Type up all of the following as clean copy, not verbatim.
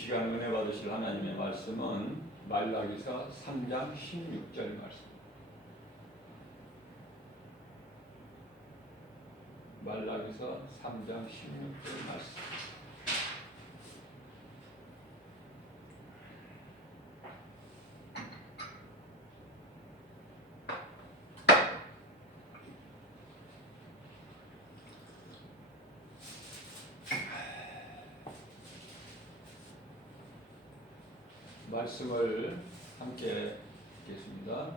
시간 은혜 받으실 하나님의 말씀은 말라기서 3장 16절 말씀. 말라기서 3장 16절 말씀. 말씀을 함께 읽겠습니다.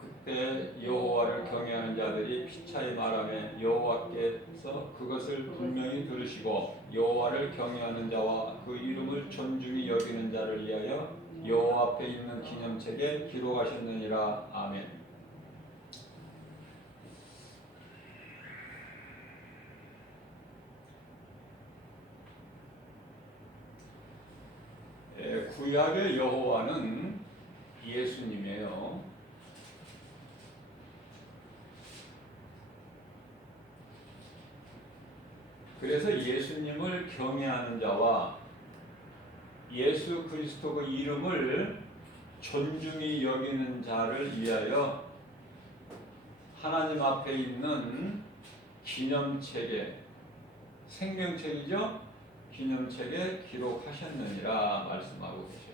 그때 여호와를 경외하는 자들이 피차에 말하며 여호와께서 그것을 분명히 들으시고 여호와를 경외하는 자와 그 이름을 존중히 여기는 자를 위하여 여호와 앞에 있는 기념책에 기록하셨느니라. 아멘. 구약의 여호와는 예수님이에요. 그래서 예수님을 경외하는 자와 예수 그리스도 그 이름을 존중히 여기는 자를 위하여 하나님 앞에 있는 기념책에, 생명책이죠? 기념책에 기록하셨느니라 말씀하고 계셔요.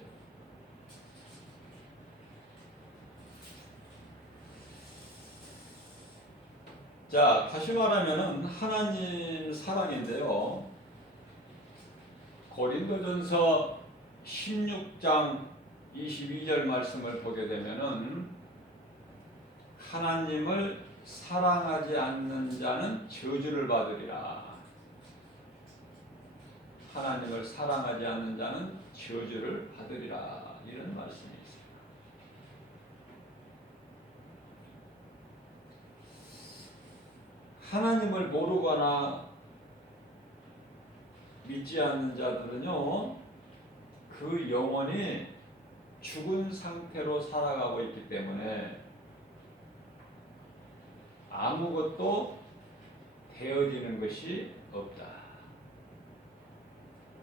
자, 다시 말하면 하나님 사랑인데요. 고린도전서 16장 22절 말씀을 보게 되면은 하나님을 사랑하지 않는 자는 저주를 받으리라. 하나님을 사랑하지 않는 자는 저주를 받으리라. 이런 말씀이 있습니다. 하나님을 모르거나 믿지 않는 자들은요, 그 영혼이 죽은 상태로 살아가고 있기 때문에 아무것도 되어지는 것이 없다.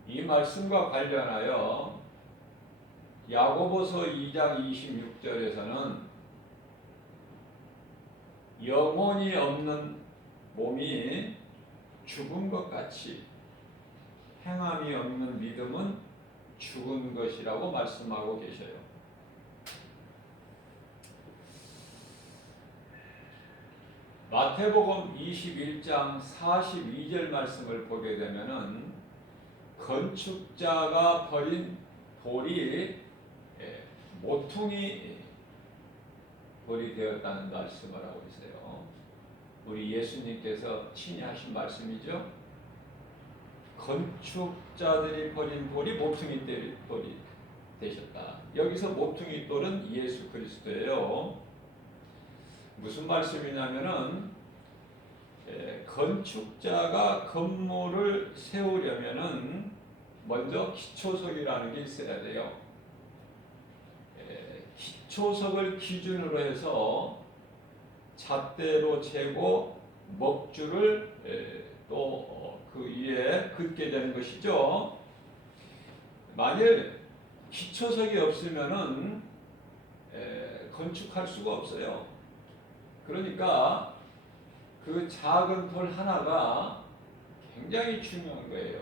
이 말씀과 관련하여 야고보서 2장 26절에서는 영혼이 없는 몸이 죽은 것 같이 행함이 없는 믿음은 죽은 것이라고 말씀하고 계셔요. 마태복음 21장 42절 말씀을 보게 되면은 건축자가 버린 돌이 모퉁이 돌이 되었다는 말씀을 하고 있어요. 우리 예수님께서 친히 하신 말씀이죠. 건축자들이 버린 돌이 모퉁이 돌이 되셨다. 여기서 모퉁이 돌은 예수 그리스도예요. 무슨 말씀이냐면은 건축자가 건물을 세우려면은 먼저 기초석이라는 게 있어야 돼요. 기초석을 기준으로 해서 잣대로 재고 먹줄을 또 그 위에 긋게 되는 것이죠. 만일 기초석이 없으면은 건축할 수가 없어요. 그러니까 그 작은 돌 하나가 굉장히 중요한 거예요.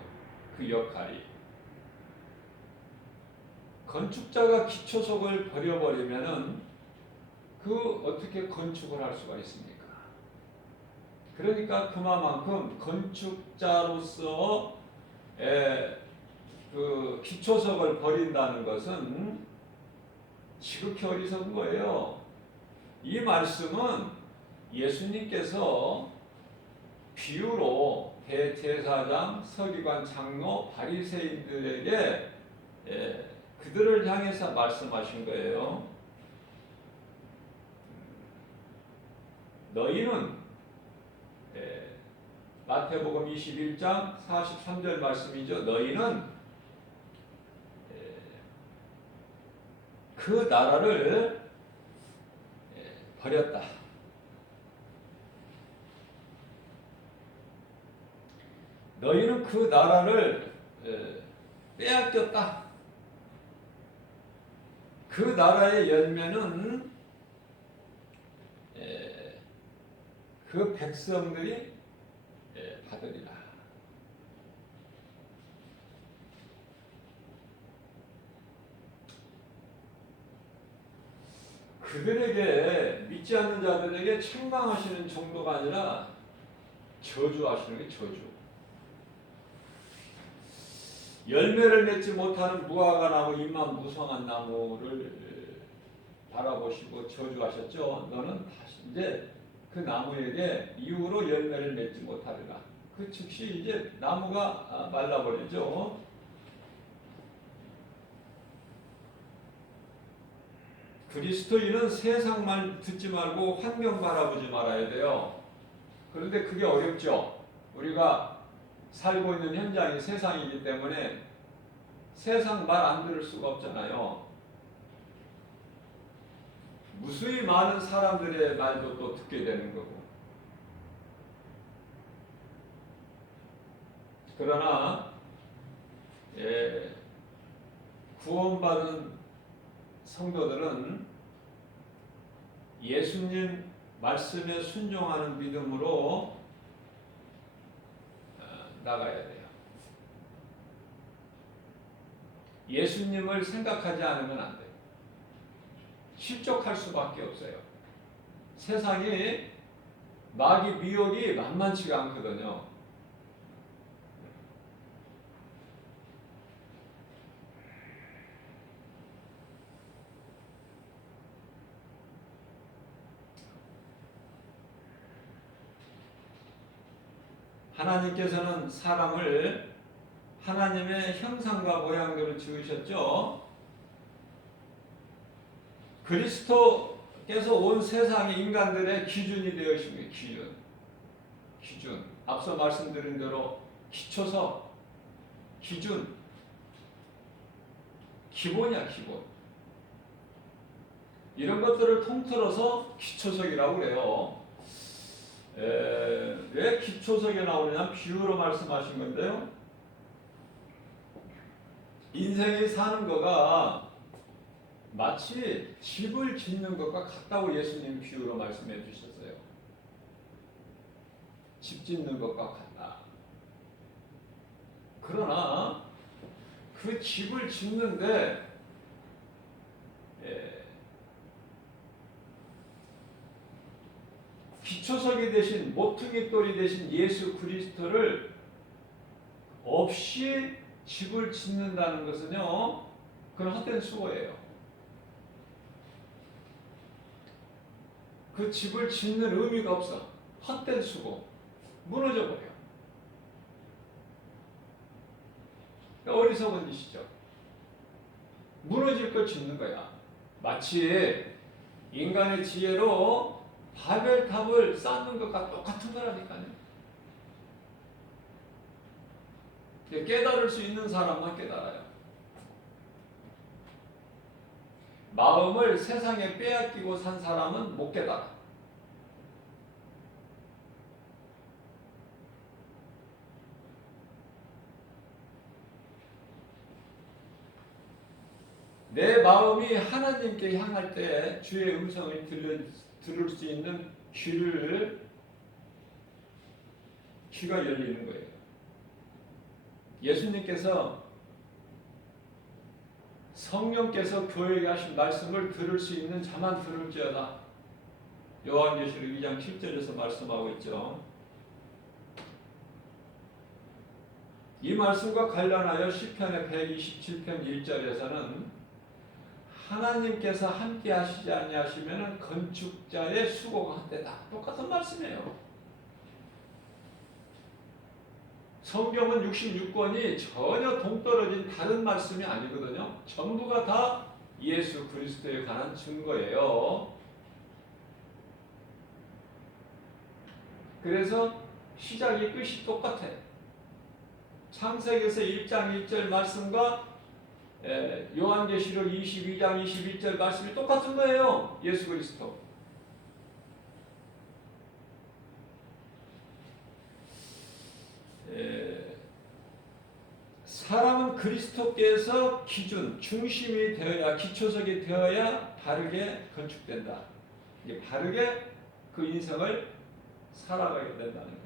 그 역할이. 건축자가 기초석을 버려버리면은 그 어떻게 건축을 할 수가 있습니까? 그러니까 그만큼 건축자로서 그 기초석을 버린다는 것은 지극히 어리석은 거예요. 이 말씀은 예수님께서 비유로 대제사장, 서기관, 장로, 바리새인들에게 그들을 향해서 말씀하신 거예요. 너희는 마태복음 21장 43절 말씀이죠. 너희는 그 나라를 버렸다. 너희는 그 나라를 빼앗겼다. 그 나라의 열매는 그 백성들이 받으리라. 그들에게, 믿지 않는 자들에게 책망하시는 정도가 아니라 저주하시는 게 저주. 열매를 맺지 못하는 무화과 나무, 잎만 무성한 나무를 바라보시고 저주하셨죠. 너는 다시 이제 그 나무에게 이후로 열매를 맺지 못하리라. 그 즉시 이제 나무가 말라버리죠. 그리스도인은 세상 말 듣지 말고 환경 바라보지 말아야 돼요. 그런데 그게 어렵죠. 우리가 살고 있는 현장이 세상이기 때문에 세상 말 안 들을 수가 없잖아요. 무수히 많은 사람들의 말도 또 듣게 되는 거고. 그러나 구원받은 성도들은 예수님 말씀에 순종하는 믿음으로 나가야 돼요. 예수님을 생각하지 않으면 안 돼요. 실족할 수밖에 없어요. 세상이 마귀 미혹이 만만치가 않거든요. 하나님께서는 사람을 하나님의 형상과 모양대로 지으셨죠. 그리스도께서 온 세상의 인간들의 기준이 되어십니다. 기준. 앞서 말씀드린 대로 기초석, 기준, 기본이야, 기본. 이런 것들을 통틀어서 기초석이라고 그래요. 왜 기초석에 나오느냐? 비유로 말씀하신 건데요. 인생이 사는 거가 마치 집을 짓는 것과 같다고 예수님 비유로 말씀해 주셨어요. 집 짓는 것과 같다. 그러나 그 집을 짓는데 기초석이 되신, 모퉁이 돌이 되신 예수 그리스도를 없이 집을 짓는다는 것은요, 그건 헛된 수고예요. 그 집을 짓는 의미가 없어. 헛된 수고. 무너져 버려. 어리석은 짓이죠. 무너질 걸 짓는 거야. 마치 인간의 지혜로 바벨탑을 쌓는 것과 똑같은 거라니까요. 깨달을 수 있는 사람만 깨달아요. 마음을 세상에 빼앗기고 산 사람은 못 깨달아. 내 마음이 하나님께 향할 때 주의 음성을 들을 수 있는 귀가 열리는 거예요. 예수님께서 성령께서 교회에 하신 말씀을 들을 수 있는 자만 들을지어다. 요한계시록 2장 7절에서 말씀하고 있죠. 이 말씀과 관련하여 시편의 127편 1절에서는 하나님께서 함께 하시지 아니하시면 건축자의 수고가 헛되다. 똑같은 말씀이에요. 성경은 66권이 전혀 동떨어진 다른 말씀이 아니거든요. 전부가 다 예수 그리스도에 관한 증거예요. 그래서 시작이 끝이 똑같아. 창세기에서 1장 1절 말씀과 요한계시록 22장 21절 말씀이 똑같은 거예요. 예수 그리스도. 사람은 그리스도께서 기준, 중심이 되어야, 기초석이 되어야 바르게 건축된다. 이게 바르게 그 인생을 살아가게 된다는 거예요.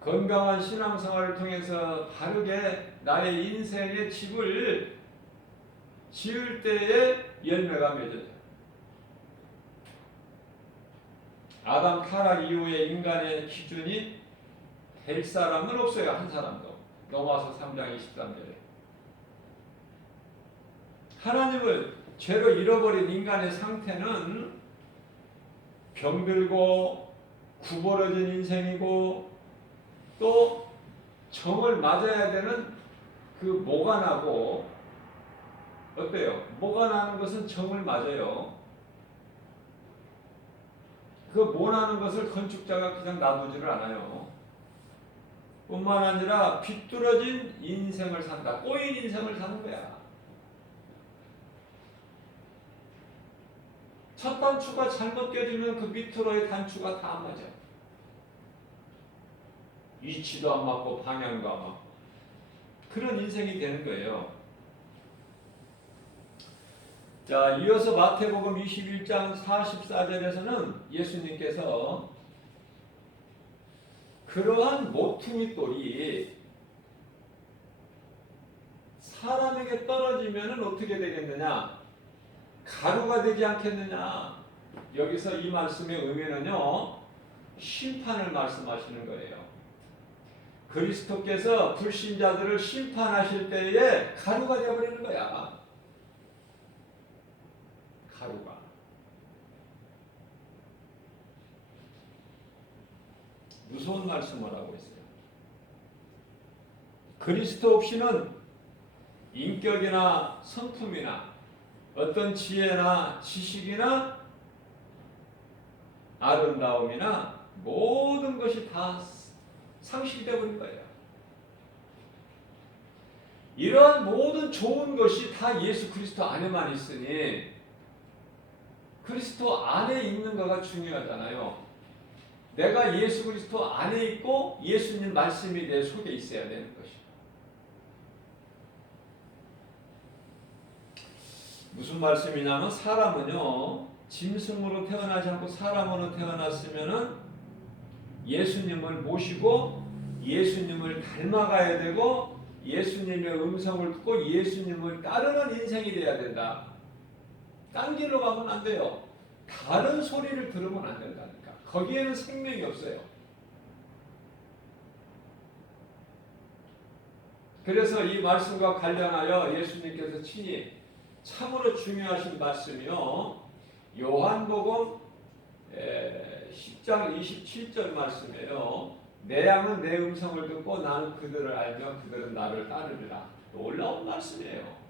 건강한 신앙생활을 통해서 바르게 나의 인생의 집을 지을 때에 열매가 맺어져요. 아담 타락 이후에 인간의 기준이 될 사람은 없어요. 한 사람도. 로마서 3장 23절에. 하나님을 죄로 잃어버린 인간의 상태는 병들고 구부러진 인생이고 또 정을 맞아야 되는 그 모가 나고 어때요? 모가 나는 것은 정을 맞아요. 그 모 나는 것을 건축자가 그냥 놔두지를 않아요. 뿐만 아니라 비뚤어진 인생을 산다. 꼬인 인생을 사는 거야. 첫 단추가 잘못 껴지면 그 밑으로의 단추가 다 안 맞아. 위치도 안 맞고 방향도 안 맞고 그런 인생이 되는 거예요. 자, 이어서 마태복음 21장 44절에서는 예수님께서 그러한 모퉁이 돌이 사람에게 떨어지면 어떻게 되겠느냐? 가루가 되지 않겠느냐? 여기서 이 말씀의 의미는요, 심판을 말씀하시는 거예요. 그리스도께서 불신자들을 심판하실 때에 가루가 되어버리는 거야. 가루가. 무서운 말씀을 하고 있어요. 그리스도 없이는 인격이나 성품이나 어떤 지혜나 지식이나 아름다움이나 모든 것이 다 상실되어 버린 거예요. 이러한 모든 좋은 것이 다 예수 그리스도 안에만 있으니 그리스도 안에 있는 거가 중요하잖아요. 내가 예수 그리스도 안에 있고 예수님 말씀이 내 속에 있어야 되는 것이죠. 무슨 말씀이냐면 사람은요 짐승으로 태어나지 않고 사람으로 태어났으면은 예수님을 모시고 예수님을 닮아가야 되고 예수님의 음성을 듣고 예수님을 따르는 인생이 돼야 된다. 딴 길로 가면 안 돼요. 다른 소리를 들으면 안 된다니까. 거기에는 생명이 없어요. 그래서 이 말씀과 관련하여 예수님께서 친히 참으로 중요하신 말씀이요. 요한복음 10장 27절 말씀이에요. 내 양은 내 음성을 듣고 나는 그들을 알며 그들은 나를 따르리라. 놀라운 말씀이에요.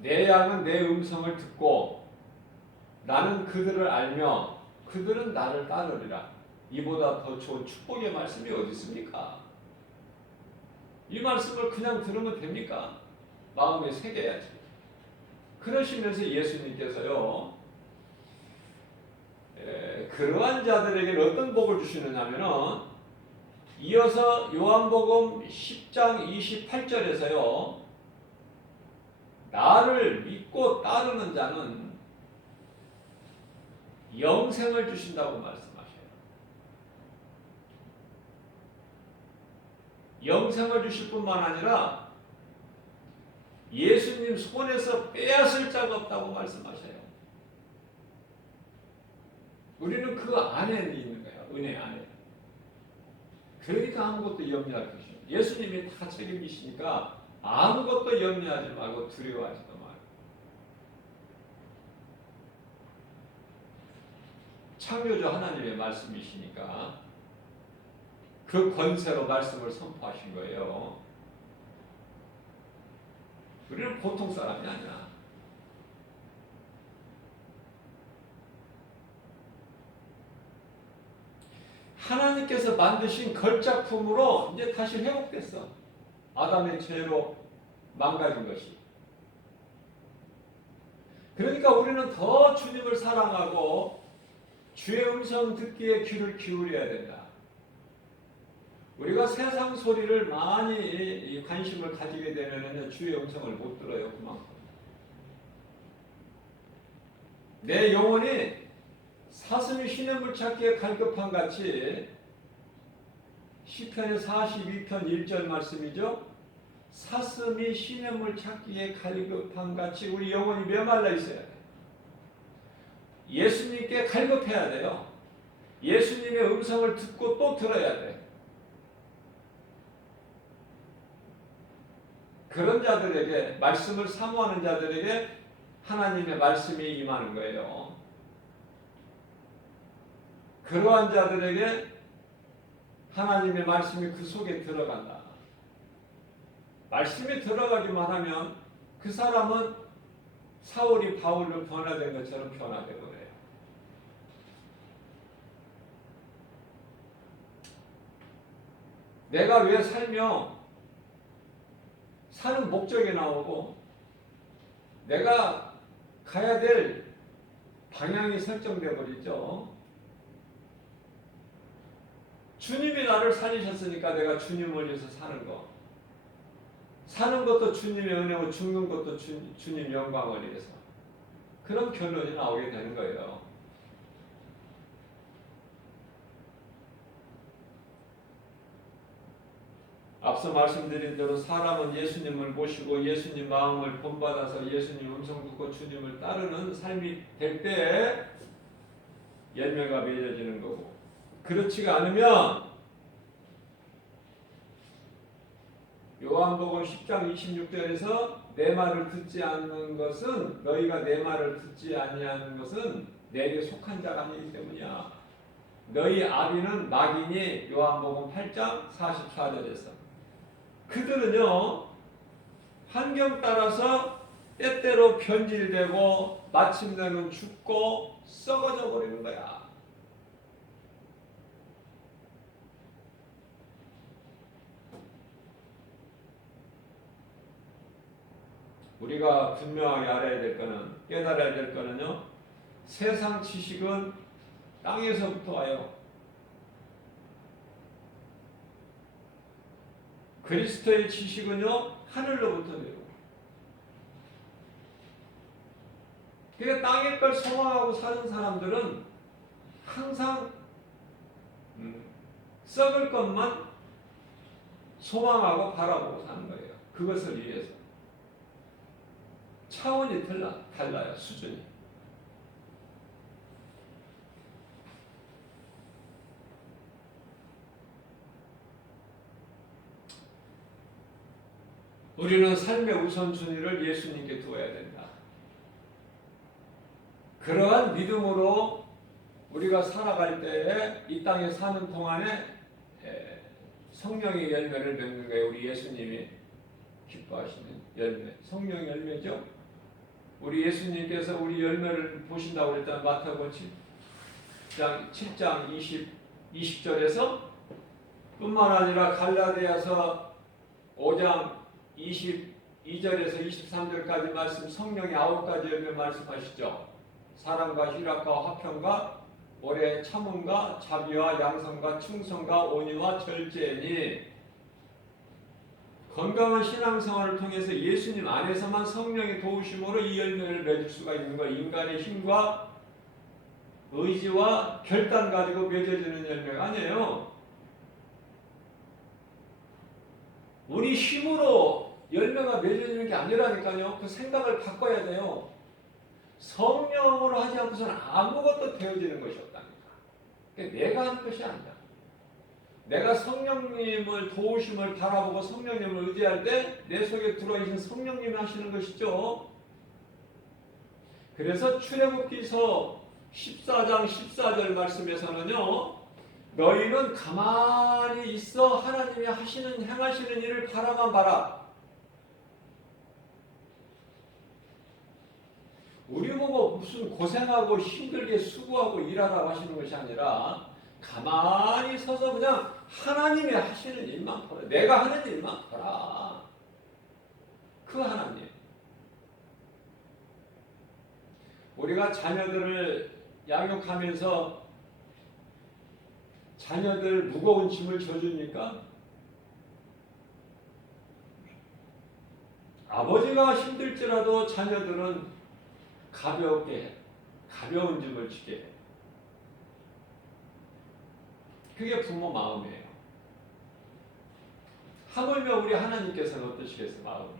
내 양은 내 음성을 듣고 나는 그들을 알며 그들은 나를 따르리라. 이보다 더 좋은 축복의 말씀이 어디 있습니까? 이 말씀을 그냥 들으면 됩니까? 마음에 새겨야지. 그러시면서 예수님께서요 그러한 자들에게 어떤 복을 주시느냐면은 이어서 요한복음 10장 28절에서요 나를 믿고 따르는 자는 영생을 주신다고 말씀하셔요. 영생을 주실 뿐만 아니라 예수님 손에서 빼앗을 자가 없다고 말씀하셔요. 우리는 그 안에 있는 거야. 은혜 안에. 그러니까 아무것도 염려할 것이 없어요. 예수님이 다 책임지시니까 아무것도 염려하지 말고 두려워하지도 말고. 창조주 하나님의 말씀이시니까 그 권세로 말씀을 선포하신 거예요. 우리는 보통 사람이 아니야. 하나님께서 만드신 걸작품으로 이제 다시 회복됐어. 아담의 죄로 망가진 것이. 그러니까 우리는 더 주님을 사랑하고 주의 음성 듣기에 귀를 기울여야 된다. 우리가 세상 소리를 많이 관심을 가지게 되면 주의 음성을 못 들어요. 그만큼. 내 영혼이 사슴이 시냇물 찾기에 갈급한 같이 시편의 42편 1절 말씀이죠. 사슴이 시냇물 찾기에 갈급한 같이 우리 영혼이 메말라 있어야 돼요. 예수님께 갈급해야 돼요. 예수님의 음성을 듣고 또 들어야 돼요. 그런 자들에게, 말씀을 사모하는 자들에게 하나님의 말씀이 임하는 거예요. 그러한 자들에게 하나님의 말씀이 그 속에 들어간다. 말씀이 들어가기만 하면 그 사람은 사울이 바울로 변화된 것처럼 변화되고 그래요. 내가 왜 살며 사는 목적이 나오고 내가 가야 될 방향이 설정되어 버리죠. 주님이 나를 살리셨으니까 내가 주님을 위해서 사는 거. 사는 것도 주님의 은혜고 죽는 것도 주님 영광을 위해서. 그런 결론이 나오게 되는 거예요. 앞서 말씀드린 대로 사람은 예수님을 모시고 예수님 마음을 본받아서 예수님 음성 듣고 주님을 따르는 삶이 될 때 열매가 맺어지는 거고, 그렇지가 않으면 요한복음 10장 26절에서 내 말을 듣지 않는 것은, 너희가 내 말을 듣지 아니하는 것은 내게 속한 자가 아니기 때문이야. 너희 아비는 마귀니. 요한복음 8장 44절에서. 그들은요, 환경 따라서 때때로 변질되고 마침내는 죽고 썩어져 버리는 거야. 우리가 분명하게 알아야 될 거는, 깨달아야 될 거는요, 세상 지식은 땅에서부터 와요. 그리스도의 지식은요, 하늘로부터 내려요. 그러니까 땅의 걸 소망하고 사는 사람들은 항상 썩을 것만 소망하고 바라보고 사는 거예요. 그것을 위해서. 차원이 달라요, 수준이. 우리는 삶의 우선순위를 예수님께 두어야 된다. 그러한 믿음으로 우리가 살아갈 때에 이 땅에 사는 동안에 성령의 열매를 맺는 거예요. 우리 예수님이 기뻐하시는 열매, 성령의 열매죠. 우리 예수님께서 우리 열매를 보신다고 그랬잖아요. 마태복음 7장 20절에서 뿐만 아니라 갈라디아서 5장 22절에서 23절까지 말씀, 성령의 9가지 열매 말씀하시죠. 사랑과 희락과 화평과 오래 참음과 자비와 양성과 충성과 온유와 절제니. 건강한 신앙생활을 통해서 예수님 안에서만 성령의 도우심으로 이 열매를 맺을 수가 있는 거예요. 인간의 힘과 의지와 결단 가지고 맺어지는 열매가 아니에요. 우리 힘으로 열매가 맺어지는 게 아니라니까요. 그 생각을 바꿔야 돼요. 성령으로 하지 않고서는 아무것도 되어지는 것이 없다니까. 그러니까 내가 하는 것이 아니다. 내가 성령님을 도우심을 바라보고 성령님을 의지할 때 내 속에 들어있는 성령님이 하시는 것이죠. 그래서 출애굽기서 14장 14절 말씀에서는요, 너희는 가만히 있어 하나님이 행하시는 일을 바라만 봐라. 우리 보고 무슨 고생하고 힘들게 수고하고 일하라고 하시는 것이 아니라 가만히 서서 그냥 하나님이 하시는 일만 보라. 내가 하는 일만 보라. 그 하나님. 우리가 자녀들을 양육하면서 자녀들 무거운 짐을 져주니까 아버지가 힘들지라도 자녀들은 가볍게 가벼운 짐을 지게 해요. 그게 부모 마음이에요. 하물며 우리 하나님께서는 어떠시겠어요? 마음이.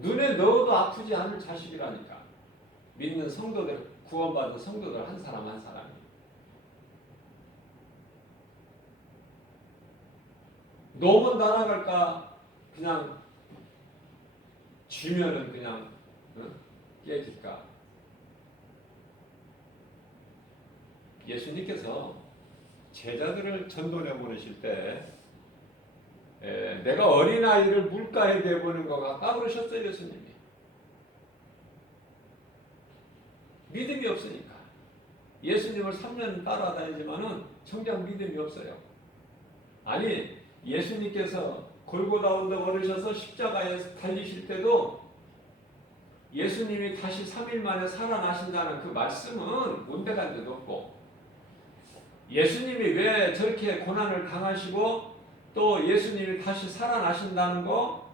눈에 넣어도 아프지 않을 자식이라니까. 믿는 성도들, 구원받은 성도들 한 사람 한 사람이. 놓으면 날아갈까? 그냥 쥐면은 그냥 깨질까? 예수님께서 제자들을 전도해 보내실 때 내가 어린아이를 물가에 내보는 것 같다 그러셨어요. 예수님이. 믿음이 없으니까. 예수님을 3년 따라다니지만은 정작 믿음이 없어요. 아니, 예수님께서 골고다 언덕 오르셔서 십자가에 달리실 때도 예수님이 다시 3일 만에 살아나신다는 그 말씀은 온데간 데도 없고, 예수님이 왜 저렇게 고난을 당하시고 또 예수님이 다시 살아나신다는 거,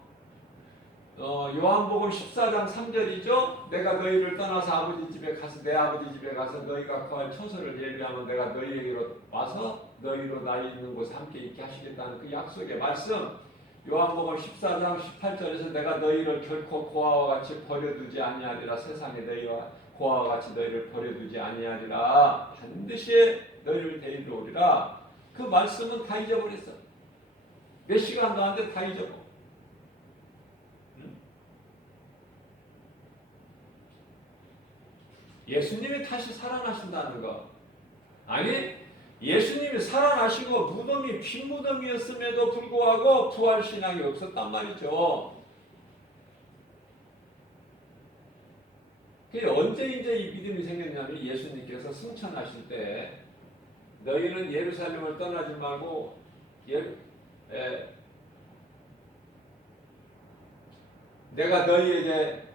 요한복음 14장 3절이죠. 내가 너희를 떠나서 아버지 집에 가서 내 아버지 집에 가서 너희가 거할 처소를 예비하면 내가 너희에게로 와서 너희로 나 있는 곳에 함께 있게 하시겠다는 그 약속의 말씀. 요한복음 14장 18절에서 내가 너희를 결코 고아와 같이 버려두지 아니하리라. 세상에 너희와 고아와 같이 너희를 버려두지 아니하리라. 반드시 너희를 데리러 오리라. 그 말씀은 다 잊어버렸어. 몇 시간도 안 돼 다 잊어버려. 예수님이 다시 살아나신다는 것. 아니, 예수님이 살아나시고 무덤이 빈 무덤이었음에도 불구하고 부활신앙이 없었단 말이죠. 그게 언제 이제 이 믿음이 생겼냐면 예수님께서 승천하실 때 너희는 예루살렘을 떠나지 말고 내가 너희에게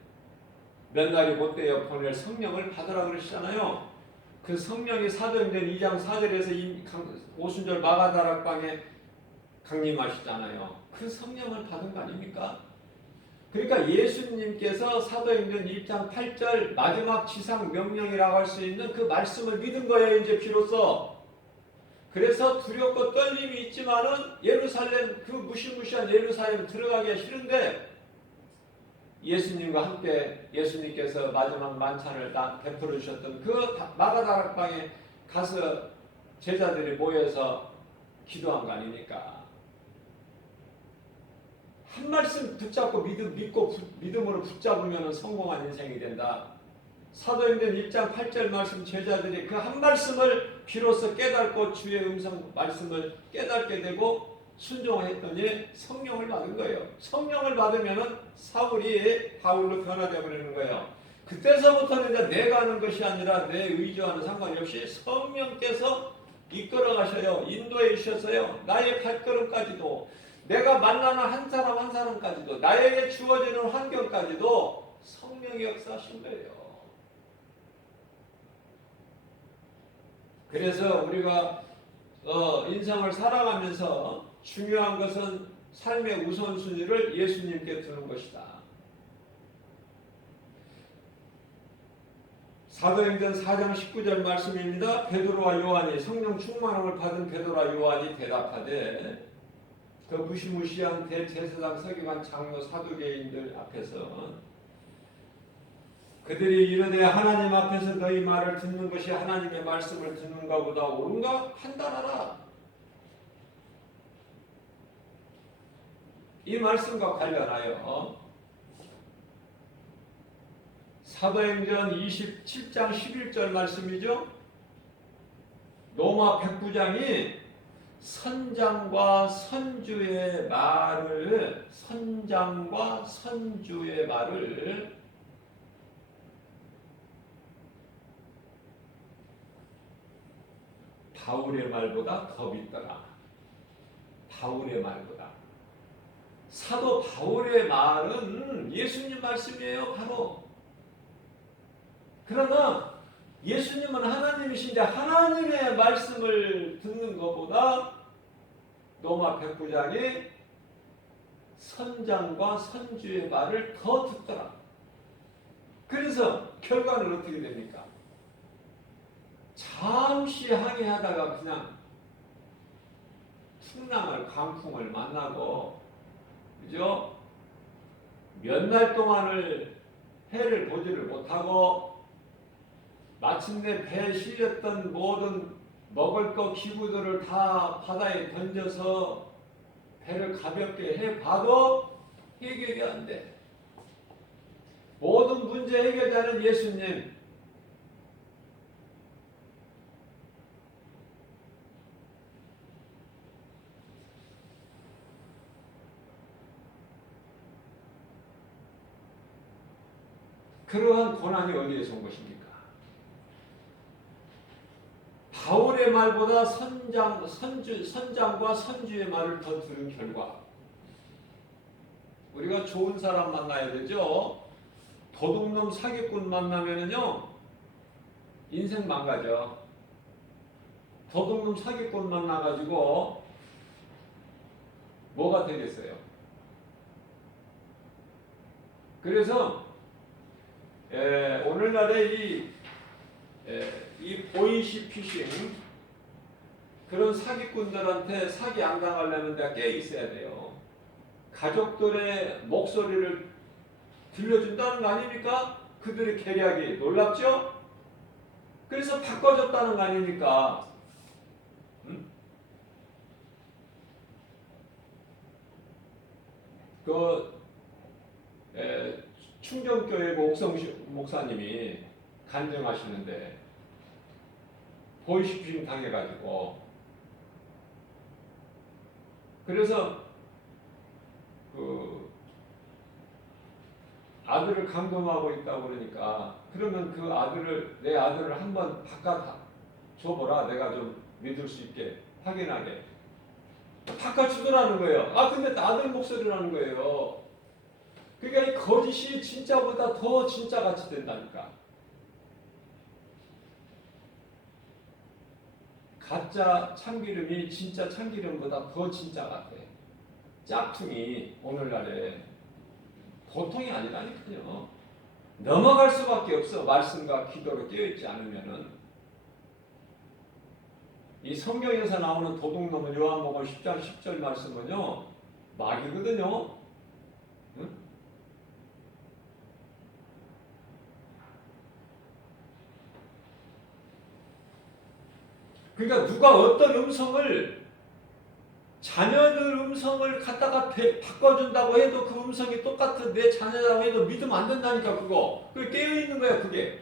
몇 날이 못되어 보낼 성령을 받으라 그러시잖아요. 그 성령이 사도행전 2장 4절에서 오순절 마가다락방에 강림하시잖아요. 그 성령을 받은 거 아닙니까? 그러니까 예수님께서 사도행전 1장 8절 마지막 지상 명령이라고 할 수 있는 그 말씀을 믿은 거예요. 이제 비로소. 그래서 두렵고 떨림이 있지만은 예루살렘, 그 무시무시한 예루살렘 들어가기가 싫은데 예수님과 함께 예수님께서 마지막 만찬을 베풀어 주셨던 그 마가다락방에 가서 제자들이 모여서 기도한 거 아닙니까? 한 말씀 붙잡고 믿고 믿음으로 붙잡으면 성공한 인생이 된다. 사도행전 1장 8절 말씀 제자들이 그 한 말씀을 비로소 깨닫고 주의 음성 말씀을 깨닫게 되고 순종했더니 성령을 받은 거예요. 성령을 받으면 사울이 바울로 변화되어 버리는 거예요. 그때서부터는 이제 내가 하는 것이 아니라 내 의지와는 상관이 없이 성령께서 이끌어 가셔요. 인도해 주셨어요. 나의 발걸음까지도, 내가 만나는 한 사람 한 사람까지도, 나에게 주어지는 환경까지도 성령이 역사하신 거예요. 그래서 우리가 인생을 살아가면서 중요한 것은 삶의 우선순위를 예수님께 두는 것이다. 사도행전 4장 19절 말씀입니다. 베드로와 요한이 성령 충만함을 받은 베드로와 요한이 대답하되 그 무시무시한 대제사장 서기관 장로 사두개인들 앞에서 그들이 이르되 하나님 앞에서 너희 말을 듣는 것이 하나님의 말씀을 듣는 것보다 옳은가 판단하라. 이 말씀과 관련하여 사도행전 27장 11절 말씀이죠. 로마 백부장이 선장과 선주의 말을 바울의 말보다 더 믿더라. 바울의 말보다. 사도 바울의 말은 예수님 말씀이에요. 바로. 그러나 예수님은 하나님이신데 하나님의 말씀을 듣는 것보다 로마 백부장이 선장과 선주의 말을 더 듣더라. 그래서 결과는 어떻게 됩니까? 잠시 항해하다가 그냥 풍랑을 강풍을 만나고, 그죠? 몇 날 동안을 해를 보지를 못하고 마침내 배에 실렸던 모든 먹을 것 기구들을 다 바다에 던져서 배를 가볍게 해봐도 해결이 안 돼. 모든 문제 해결자는 예수님. 그러한 고난이 어디에서 온 것입니까? 바울의 말보다 선장과 선주의 말을 더 들은 결과, 우리가 좋은 사람 만나야 되죠. 도둑놈 사기꾼 만나면은요 인생 망가져. 도둑놈 사기꾼 만나가지고 뭐가 되겠어요? 그래서 오늘날의 이 보이시피싱, 그런 사기꾼들한테 사기 안 당하려면 내가 깨 있어야 돼요. 가족들의 목소리를 들려준다는 거 아닙니까? 그들의 계략이 놀랍죠? 그래서 바꿔줬다는 거 아닙니까? 충정교회 옥성 목사님이 간증하시는데 보이스피싱 당해가지고, 그래서 아들을 감금하고 있다고 그러니까, 그러면 그 아들을, 내 아들을 한번 바꿔 줘보라, 내가 좀 믿을 수 있게 확인하게. 바꿔주더라는 거예요. 근데 아들 목소리라는 거예요. 그러니까 이 거짓이 진짜보다 더 진짜같이 된다니까. 가짜 참기름이 진짜 참기름보다 더 진짜 같아. 짝퉁이 오늘날에 보통이 아니라니까요. 넘어갈 수밖에 없어. 말씀과 기도로 깨어있지 않으면은. 이 성경에서 나오는 도둑놈은 요한복음 10장 10절 말씀은요 마귀거든요. 응? 그러니까 누가 어떤 음성을, 자녀들 음성을 갖다가 바꿔준다고 해도 그 음성이 똑같은 내 자녀라고 해도 믿으면 안 된다니까. 그거 깨어있는 거야. 그게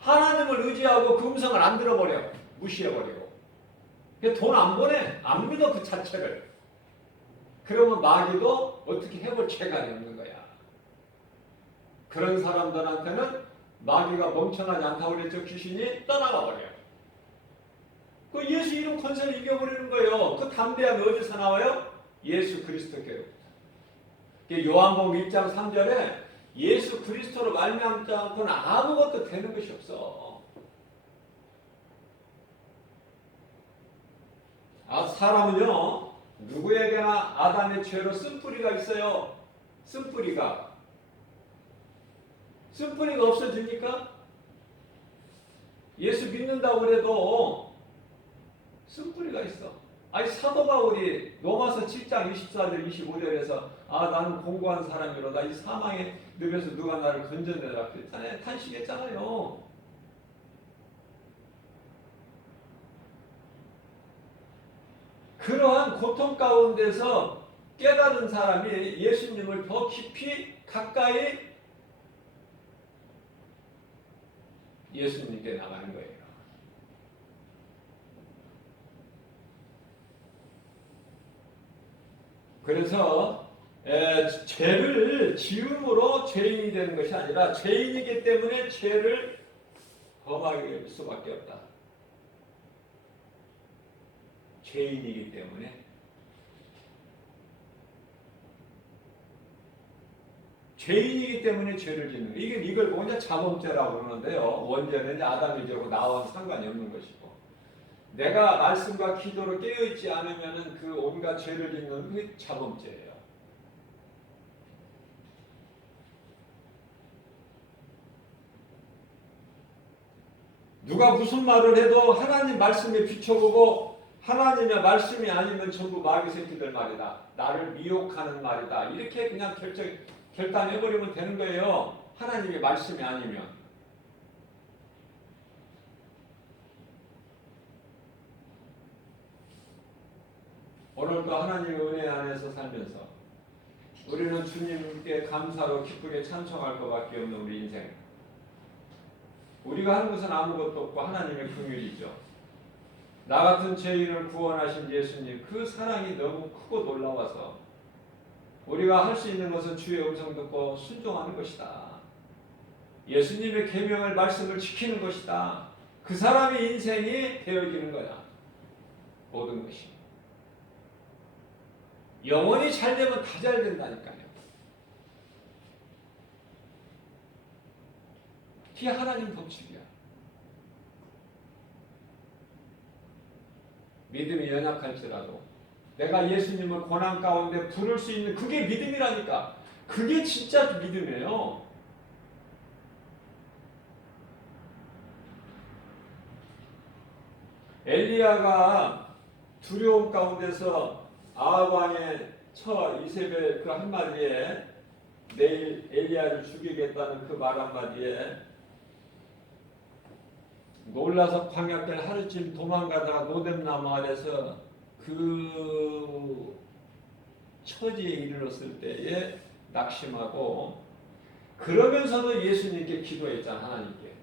하나님을 의지하고 그 음성을 안 들어버려. 무시해버리고 돈 안 보내. 안 믿어 그 자체를. 그러면 마귀도 어떻게 해볼 체간이 없는 거야. 그런 사람들한테는 마귀가 멍청하지 않다고 그랬죠. 귀신이 떠나가 버려. 그 예수 이름 권세를 이겨버리는 거예요. 그 담대함이 어디서 나와요? 예수 그리스도께로부터. 요한복음 1장 3절에 예수 그리스도로 말미암지 않고는 아무것도 되는 것이 없어. 사람은요 누구에게나 아담의 죄로 쓴뿌리가 있어요. 쓴뿌리가 없어집니까? 예수 믿는다고 그래도 쓴뿌리가 있어. 사도 바울이 로마서 7장 24절 25절에서 나는 공고한 사람이로다 이 사망의 늪에서 누가 나를 건져내라 그랬잖아요. 탄식했잖아요. 그러한 고통 가운데서 깨달은 사람이 예수님을 더 깊이 가까이 예수님께 나가는 거예요. 그래서 죄를 지음으로 죄인이 되는 것이 아니라 죄인이기 때문에 죄를 범하게 될 수밖에 없다. 죄인이기 때문에 죄인이기 때문에 죄를 짓는 거예요. 이걸 뭐냐 자범죄라고 그러는데요. 원죄는 이제 아담의 죄고 나와는 상관이 없는 것이고, 내가 말씀과 기도로 깨어있지 않으면은 그 온갖 죄를 짓는 그게 자범죄예요. 누가 무슨 말을 해도 하나님 말씀에 비춰보고 하나님의 말씀이 아니면 전부 마귀 새끼들 말이다. 나를 미혹하는 말이다. 이렇게 그냥 결단해버리면 되는 거예요. 하나님의 말씀이 아니면. 오늘도 하나님의 은혜 안에서 살면서 우리는 주님께 감사로 기쁘게 찬송할 것밖에 없는 우리 인생. 우리가 하는 것은 아무것도 없고 하나님의 긍휼이죠. 나 같은 죄인을 구원하신 예수님, 그 사랑이 너무 크고 놀라워서 우리가 할 수 있는 것은 주의 음성 듣고 순종하는 것이다. 예수님의 계명을 말씀을 지키는 것이다. 그 사람의 인생이 되어지는 거야. 모든 것이. 영원히 잘 되면 다 잘 된다니까요. 그게 하나님 법칙이야. 믿음이 연약할지라도 내가 예수님을 고난 가운데 부를 수 있는 그게 믿음이라니까. 그게 진짜 믿음이에요. 엘리야가 두려움 가운데서 아합 왕의 처 이세벨 그 한마디에 내일 엘리야를 죽이겠다는 그 말 한마디에 놀라서 광야길 하루쯤 도망가다가 노뎀나무 아래서 그 처지에 이르렀을 때에 낙심하고 그러면서도 예수님께 기도했잖아. 하나님께.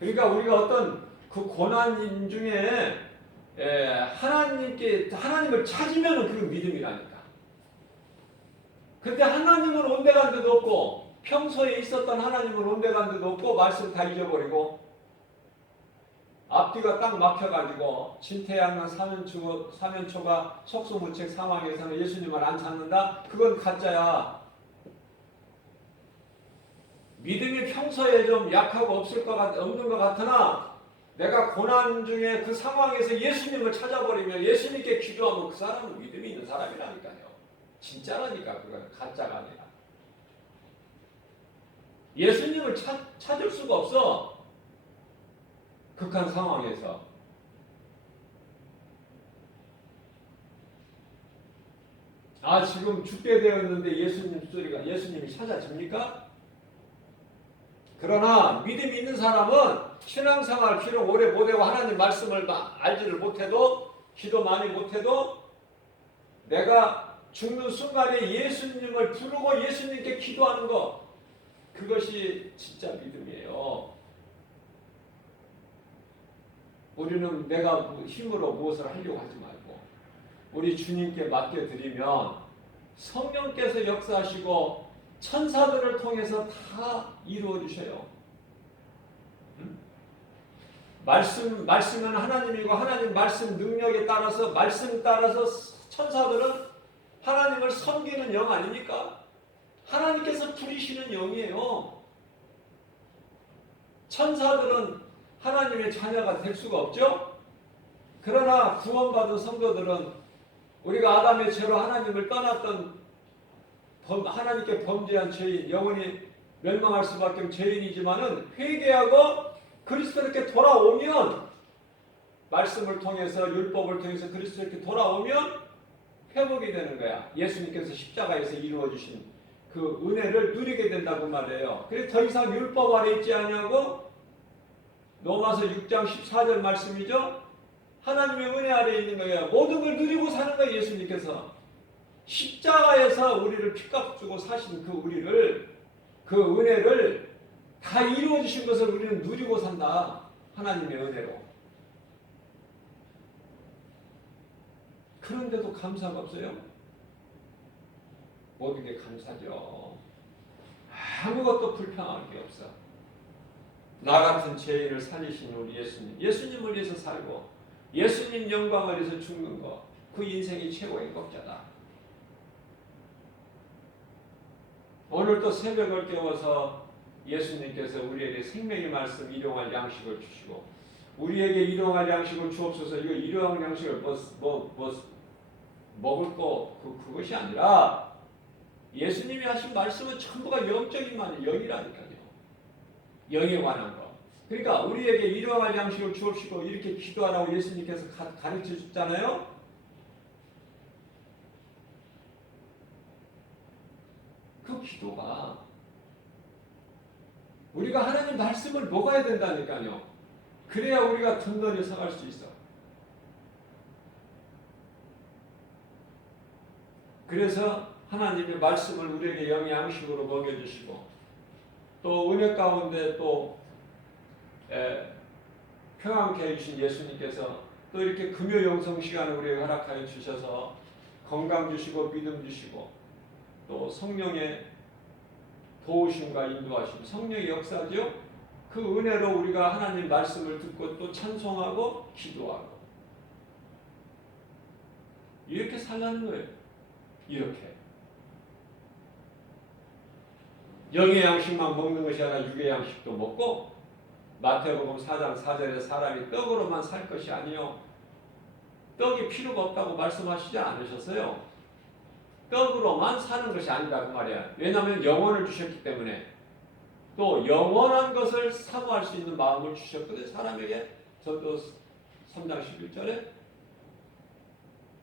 그러니까 우리가 어떤 그 고난 중에 하나님을 찾으면 그 믿음이라니까. 근데 하나님은 온데간 데도 없고 평소에 있었던 하나님은 온데간 데도 없고 말씀 다 잊어버리고 앞뒤가 딱 막혀가지고 진퇴양난 사면초가 속수무책 상황에서는 예수님을 안 찾는다? 그건 가짜야. 믿음이 평소에 좀 약하고 없는 것 같으나 내가 고난 중에 그 상황에서 예수님을 찾아버리면 예수님께 기도하면 그 사람은 믿음이 있는 사람이라니까요. 진짜라니까. 그건 가짜가 아니라. 예수님을 찾을 수가 없어. 극한 상황에서. 지금 죽게 되었는데 예수님이 찾아집니까? 그러나 믿음이 있는 사람은 신앙생활 비록 오래 못하고 하나님 말씀을 알지를 못해도 기도 많이 못해도 내가 죽는 순간에 예수님을 부르고 예수님께 기도하는 것, 그것이 진짜 믿음이에요. 우리는 내가 힘으로 무엇을 하려고 하지 말고 우리 주님께 맡겨드리면 성령께서 역사하시고 천사들을 통해서 다 이루어 주셔요. 말씀은 하나님이고 하나님 말씀 능력에 따라서 말씀 따라서 천사들은 하나님을 섬기는 영 아닙니까? 하나님께서 부리시는 영이에요. 천사들은 하나님의 자녀가 될 수가 없죠? 그러나 구원받은 성도들은 우리가 아담의 죄로 하나님을 떠났던 하나님께 범죄한 죄인, 영원히 멸망할 수밖에 없는 죄인이지만은 회개하고 그리스도께 돌아오면 말씀을 통해서 율법을 통해서 그리스도께 돌아오면 회복이 되는 거야. 예수님께서 십자가에서 이루어주신 그 은혜를 누리게 된다고 말해요. 그래서 더 이상 율법 아래 있지 아니하고 로마서 6장 14절 말씀이죠. 하나님의 은혜 아래 있는 거예요. 모든 걸 누리고 사는 거예요. 예수님께서 십자가에서 우리를 피값 주고 사신 그 은혜를 다 이루어 주신 것을 우리는 누리고 산다. 하나님의 은혜로. 그런데도 감사가 없어요? 모든 게 감사죠. 아무것도 불평할 게 없어. 나 같은 죄인을 살리신 우리 예수님. 예수님을 위해서 살고 예수님 영광을 위해서 죽는 거. 그 인생이 최고의 것이다. 오늘 또 새벽을 깨워서 예수님께서 우리에게 생명의 말씀 일용할 양식을 주시고 우리에게 일용할 양식을 주옵소서. 이거 일용할 양식을 먹을 거 그것이 아니라 예수님이 하신 말씀은 전부가 영적인 말이 영이라니까요. 영에 관한 거. 그러니까 우리에게 일용할 양식을 주옵시고 이렇게 기도하라고 예수님께서 가르쳐 줬잖아요. 그 기도가 우리가 하나님 말씀을 먹어야 된다니까요. 그래야 우리가 든든히 서갈 수 있어. 그래서 하나님의 말씀을 우리에게 영의 양식으로 먹여주시고 또 은혜 가운데 또 평안케 해주신 예수님께서 또 이렇게 금요 영성 시간을 우리에게 허락하여 주셔서 건강 주시고 믿음 주시고 또 성령의 도우심과 인도하심, 성령의 역사죠. 그 은혜로 우리가 하나님 말씀을 듣고 또 찬송하고 기도하고 이렇게 살라는 거예요. 이렇게 영의 양식만 먹는 것이 아니라 육의 양식도 먹고 마태복음 4장 4절에 사람이 떡으로만 살 것이 아니요 떡이 필요가 없다고 말씀하시지 않으셨어요. 떡으로만 사는 것이 아니다 그 말이야. 왜냐하면 영혼을 주셨기 때문에 또 영원한 것을 사모할 수 있는 마음을 주셨거든요. 사람에게 전도 3장 11절에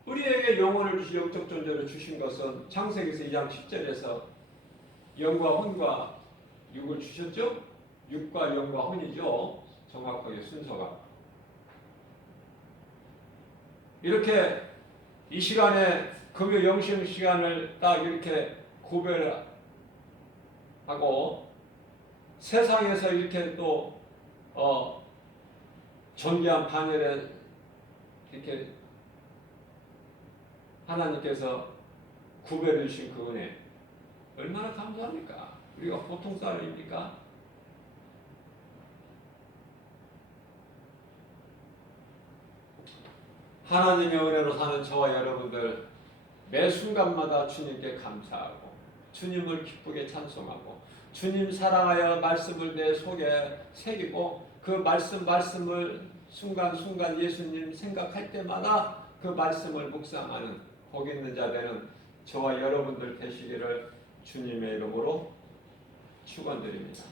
우리에게 영혼을 주시 영적 존재를 주신 것은 창세기에서 2장 10절에서 영과 혼과 육을 주셨죠. 육과 영과 혼이죠. 정확하게 순서가. 이렇게 이 시간에 금요 영신 시간을 딱 이렇게 구별하고 세상에서 이렇게 또 존귀한 반열에 이렇게 하나님께서 구별해 주신 그 은혜 얼마나 감사합니까? 우리가 보통 사람입니까? 하나님의 은혜로 사는 저와 여러분들 매 순간마다 주님께 감사하고 주님을 기쁘게 찬송하고 주님 사랑하여 말씀을 내 속에 새기고 그 말씀을 순간순간 예수님 생각할 때마다 그 말씀을 묵상하는 복 있는 자 되는 저와 여러분들 되시기를 주님의 이름으로 축원드립니다.